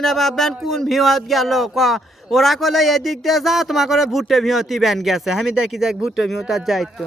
না বাবান কোন ভিহত গেল ক ওরা কলে এদিক দিয়ে যা তোমার করে ভুট্টে ভিহতি ব্যান গেছে আমি দেখি যাক ভুট্টে ভিহত আর যাইতো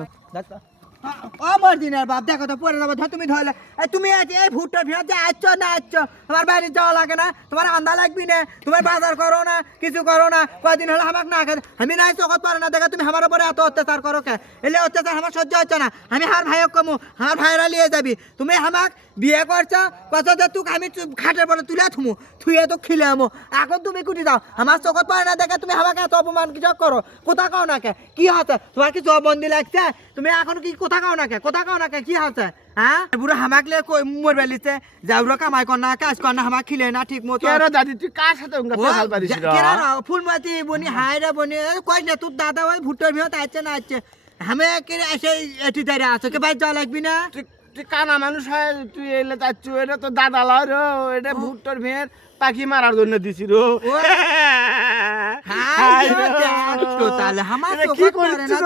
আমার দিনের বাপ দেখো তো পরে যাবো তুমি ধরলে তুমি এই ভুট্টা ভিহত যে আসছো না আসছো তোমার বাইরে যাওয়া লাগে না তোমার আন্দা লাগবি না তোমার বাজার করো না কিছু করো না কয়দিন হলো আমাকে না খেতে আমি নাই চোখত পারে না দেখে তুমি আমার উপরে এত অত্যাচার করো কে এলে অত্যাচার আমার সহ্য হচ্ছে না আমি হার ভাইক কমু আমার ভাইরা লিয়ে যাবি তুমি আমাক বিয়ে করছো কত যে তুই আমি খাটের পরে তুলে থুমু থুয়ে তো খিলে আমো এখন তুমি কুটি যাও আমার চোখত পারে না দেখে তুমি আমাকে এত অপমান কিছু করো কোথা কাও না কে কি হচ্ছে তোমার কি জবন্দি লাগছে তুমি এখন কি কোথা কাও না কে কোথা কাও না কে কি হচ্ছে হ্যাঁ বুড়ো হামাকলে মোর বেলিছে যাওরা কামাই কর না কাজ কর না হামাক খিলে না ঠিক মতো কেরা দাদি তুই কার সাথে ভাল পারিস কেরা ফুলমতি বনি হাই রে বনি কই না তোর দাদা ওই ভুট্টার ভিতর আসছে না আসছে আমি এসে এটি দাঁড়িয়ে আছো কে ভাই যাওয়া লাগবি না তুই কানা মানুষ হয় তুই এলে যাচ্ছু এটা তো দাদা লয় রো এটা ভুট্টোর ভের পাখি মারার জন্য দিছি রো তাহলে আমার কি করছিস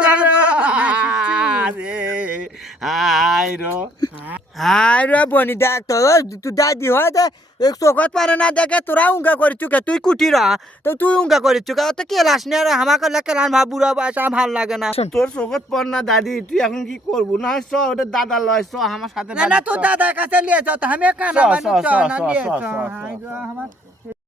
হাই রো হাই রে বনি দেখ তো তুই দাদি হয় চোখত পারে না দেখে তোরা উঙ্গা করিস তুই কুটি রা তো তুই উঙ্গা করিস তো কেলাস নে আমাকে কেলান ভাব বুড়া বয়স ভাল লাগে না তোর চোখত পড় না দাদি তুই এখন কি করবো না চ ওটা দাদা লয় চ আমার সাথে না তোর দাদার কাছে লিয়ে যাও তো আমি কানা মানুষ না লিয়ে যাও